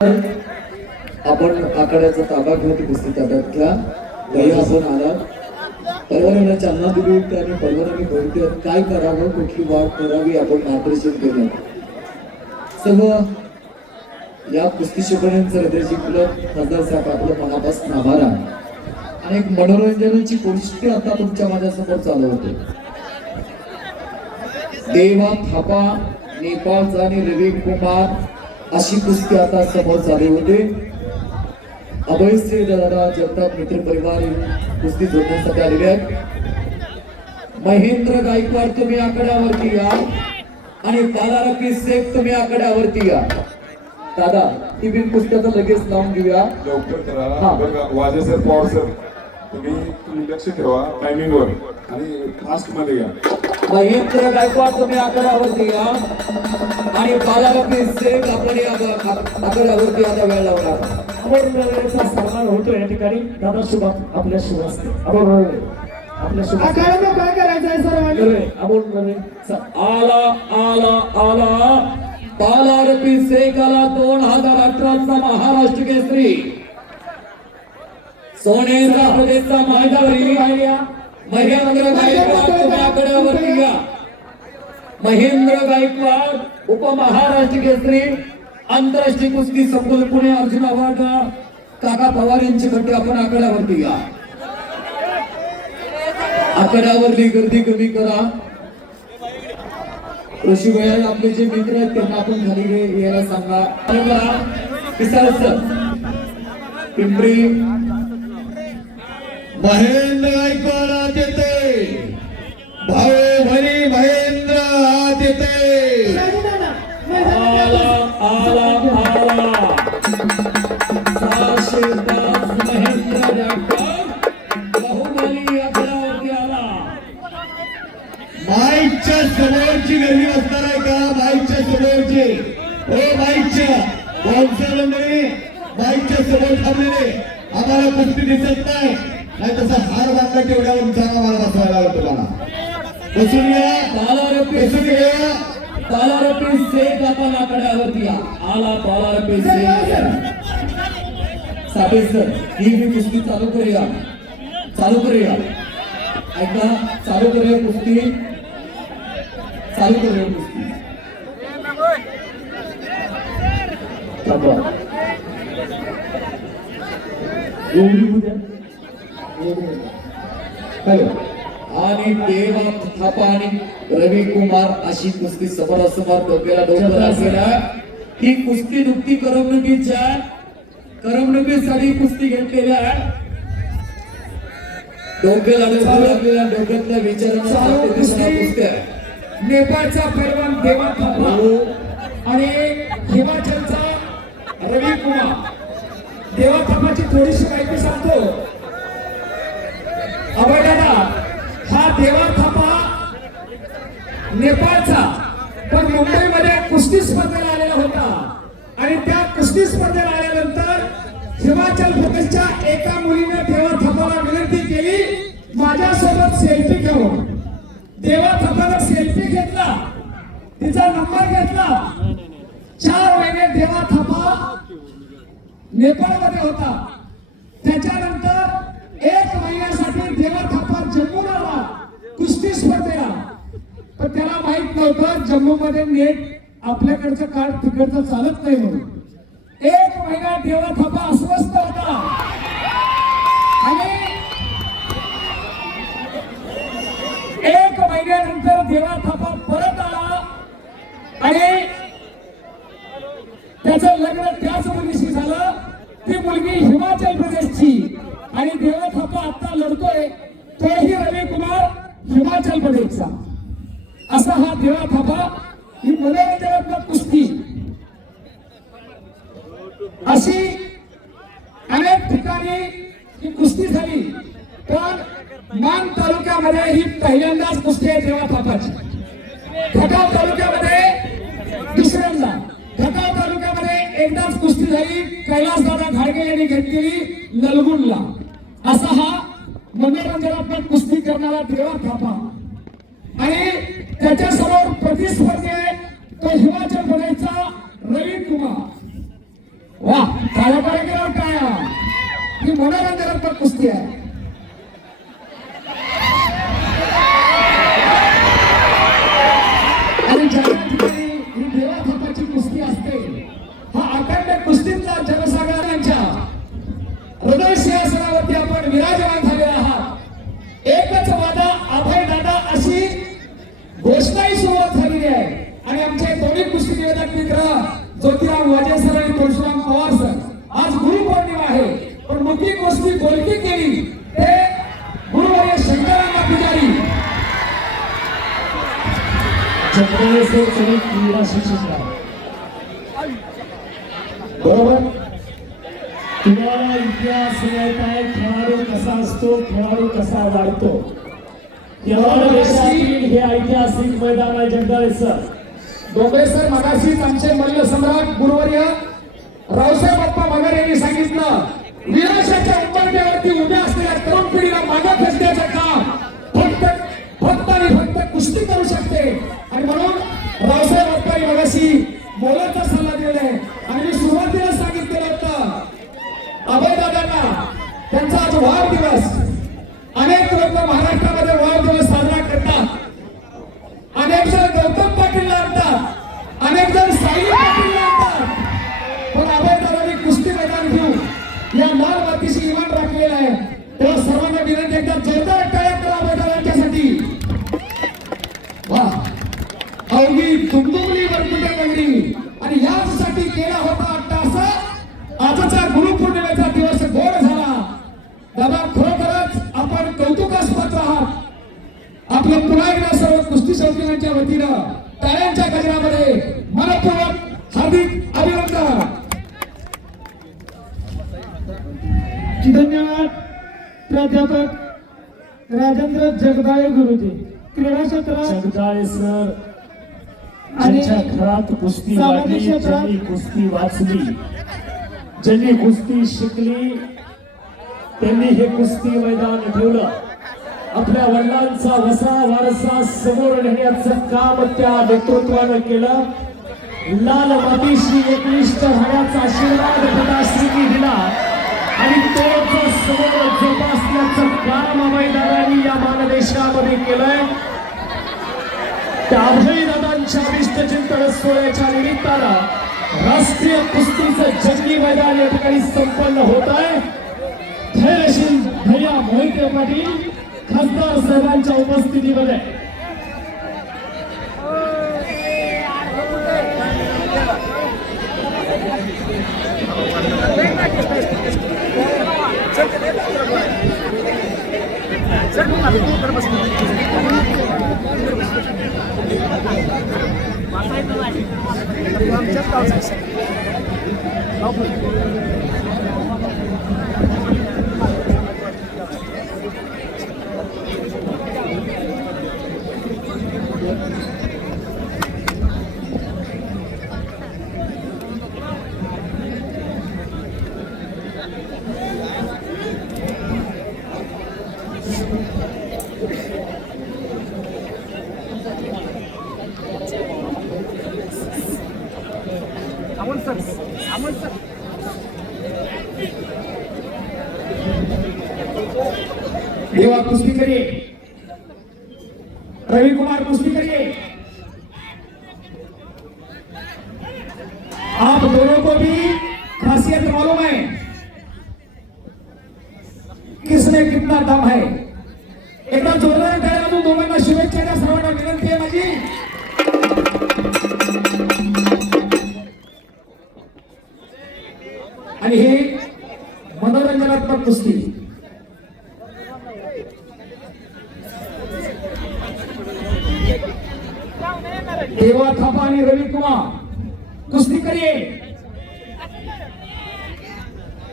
आपण आखाड्याचा ताबा घेऊन ती कुस्ती ताब्यात दही आपण आला परवान्याला चालना दिली आणि परवान्याने बघितले काय करावं कुठली वाट करावी आपण मार्गदर्शन केलं. सर्व या कुस्ती शिकवण्यांचं हृदय जिंकलं खासदार साहेब आपलं मनापासून आभार आहे. आणि एक मनोरंजनाची गोष्ट आता तुमच्या माझ्यासमोर चालू होते. देवा थापा नेपाळचा आणि रवी कुमार अशी कुस्ती आता समोर चालू होते. अभयश्री दादा जगताप मित्र परिवार कुस्ती जोडण्यासाठी आलेले आहेत. महेंद्र गायकवाड तुम्ही आकड्यावरती या. आणि बालारपी शेख तुम्ही आकड्यावरती या. दादा ती बिन कुस्त्याचं लगेच लावून घेऊया. लवकर करा. बघा वाजे सर पवार सर तुम्ही तुम्ही लक्ष ठेवा टायमिंग वर. आणि या. महेंद्र गायकवाड तुम्ही आकड्यावरती या. आणि बालारपी आपण या आकड्यावरती आता वेळ लावणार अमोल वेळेचा सन्मान होतो या ठिकाणी. दादा शुभ आपल्या शुभ असते अमोल वेळे आपल्या शुभ असते. आखाड्याला काय करायचं आहे सर्वांनी वेळे, अमोल वेळे आला आला आला. बालारपी शेख आला दोन हजार अठराचा महाराष्ट्र केसरी. सोनेचा प्रदेशचा माहितावरी महेंद्र गायकवाड तुम्ही आकड्यावरती या महेंद्र गायकवाड उपमहाराष्ट्र केसरी आंतरराष्ट्रीय कुस्ती संकुल पुणे अर्जुन अवॉर्ड काका पवार यांची खट्टी आपण आकड्यावरती या आकड्यावरली गर्दी कमी करा. कृषी भया आपले जे मित्र आहेत त्यांना आपण खाली घे- यायला सांगा. सर पिंपरी. महेंद्र गायकवाड भाऊ भरी महेंद्र दादा, आला आला आला. सहाशे पाच महेंद्र जाटकर बाहुबली आकड्यावरती आला. माईकच्या समोरची गर्दी असणार आहे का? माईकच्या समोरची. हो बाउन्सर मंडळी माईकच्या समोर थांबलेले. आम्हाला कुस्ती दिसत नाही. नाही तसा हार बांधला तेवढ्या उंचाला मला बसवायला लागलं तुम्हाला. बसून घ्या बालारपी बसून घ्या बालारपी शेख आपण आकड्यावरती या आला बालारपी शेख साठे सर ही मी कुस्ती चालू करूया चालू करूया ऐका चालू करूया कुस्ती चालू करूया कुस्ती. एवढी उद्या हॅलो. आणि देवा थापा आणि रवी कुमार अशी कुस्ती समोरासमोर डोक्याला डोक्याला असलेल्या ही कुस्ती नुकती करमणुकीच्या करमणुकीसाठी कुस्ती घेतलेल्या आहे. डोक्याला डोकं लागलेल्या डोक्यातल्या विचारांना. कुस्ती. आहे नेपाळचा पैलवान देवा थापा. हो. आणि हिमाचलचा रवी कुमार. देवा थापाची थोडीशी माहिती सांगतो अभय दादा हा देवा थापा. नेपाळचा. पण मुंबईमध्ये कुस्ती स्पर्धेला आलेला होता. आणि त्या कुस्ती स्पर्धेला आल्यानंतर हिमाचल प्रदेशच्या एका मुलीने देवा थापाला विनंती केली. माझ्यासोबत सेल्फी घेऊन. देवा थापाला सेल्फी घेतला. तिचा नंबर घेतला. चार महिने देवा थापा. नेपाळमध्ये होता. त्याच्यानंतर एक महिन्यासाठी देवा थापा जम्मूला आला. कुस्ती स्पर्धेला पण त्याला माहीत नव्हतं जम्मू मध्ये नेट आपल्याकडचं कार्ड तिकडचं चालत नाही म्हणून. एक महिना देवा थापा अस्वस्थ होता आणि एक महिन्यानंतर देवा थापा परत आला आणि त्याचं लग्न त्याच मुलीशी झालं ती मुलगी हिमाचल प्रदेशची आणि देवा थापा आता लढतोय तोही रवी कुमार हिमाचल प्रदेशचा. असा हा देवा थापा ही मनोरंजनात्मक कुस्ती. अशी अनेक ठिकाणी ही कुस्ती झाली पण मान तालुक्यामध्ये ही पहिल्यांदाच कुस्ती आहे देवा थापाची. खटाव तालुक्यामध्ये दुसऱ्यांदा. खटाव तालुक्यामध्ये एकदाच कुस्ती झाली कैलासदादा घाडगे यांनी घेतलेली नलगुणला. असा हा म्हणजे मनोरंजनात्मक कुस्ती करणारा देवा थापा. आणि त्याच्यासमोर प्रतिस्पर्धी आहे तो हिमाचल प्रदेशचा रवी कुमार. वा काय केल्यावर काय ही मनोरंजनात्मक कुस्ती आहे. बरोबर? तुम्हाला इतिहास माहीत आहे खेळाडू कसा असतो खेळाडू कसा वाढतो. हे ऐतिहासिक मैदान आहे जगदाळे सर. डोंगरे सर मगाशीच आमचे मल्ल सम्राट गुरुवर्य रावसाहेब बाप्पा मगर यांनी सांगितलं विराशाच्या शौकीनांच्या वतीनं टाळ्यांच्या गजरामध्ये मनपूर्वक हार्दिक अभिनंदन. धन्यवाद प्राध्यापक राजेंद्र जगदाळे गुरुजी. क्रीडा क्षेत्रात जगदाळे सर ज्यांच्या घरात कुस्ती वाढली ज्यांनी कुस्ती वाचली ज्यांनी कुस्ती शिकली त्यांनी हे कुस्ती मैदान ठेवलं. आपल्या वडिलांचा वसा वारसा समोर नेण्याचं काम त्या नेतृत्वानं केलं. लाल मातीशी एकनिष्ठ राहण्याचा आशीर्वाद पिताश्रींनी दिला. आणि तो समोर जोपासण्याचं काम अभयदारांनी या मानदेशामध्ये केलंय. त्या अभयदादांच्या अभिष्ट चिंतन सोहळ्याच्या निमित्तानं राष्ट्रीय कुस्तीचं जंगी मैदान या ठिकाणी संपन्न होत आहे धैर्यशील भैया मोहिते पाटील खासदार साहेबांच्या उपस्थितीमध्ये. देवा कुस्ती करिए रविकुमार कुश्ती करिए आप दोनों को भी खासियत मालूम है। किसने कितना दम है? एकदा जोरदार टाळ्या वाजवून दोघांना शुभेच्छा द्या सर्वांना विनंती देवा थापा आणि रवी कुमार. कुस्ती करिए.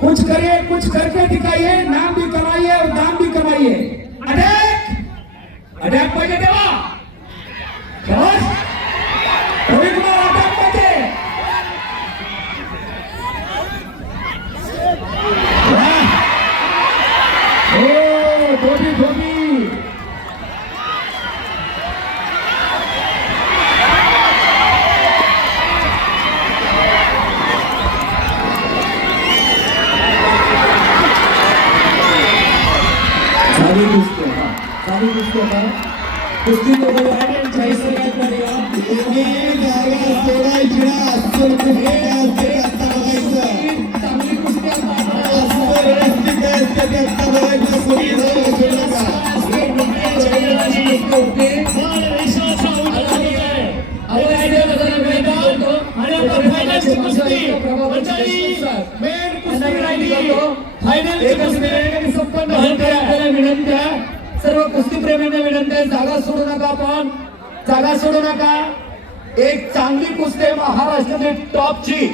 कुछ करिए कुछ करके दिखाइए नाम भी कमाइए और दाम भी कमाइए अटैक! अटैक पाहिजे देवा। शाबास. रवि कुमार अटॅक पाहिजे वाह. हो धोबी धोबी कुस्ती तो जैसे गायकवाड या तुम्ही जागा सोडायची ना अस्सल कुस्ती चांगली कुस्ती. आणि कुस्ती. संपन्न होत आहे विनंती आहे. सर्व कुस्ती प्रेमींना विनंती आहे जागा सोडू नका आपण. जागा सोडू नका. एक चांगली कुस्ती आहे महाराष्ट्रातील टॉपची.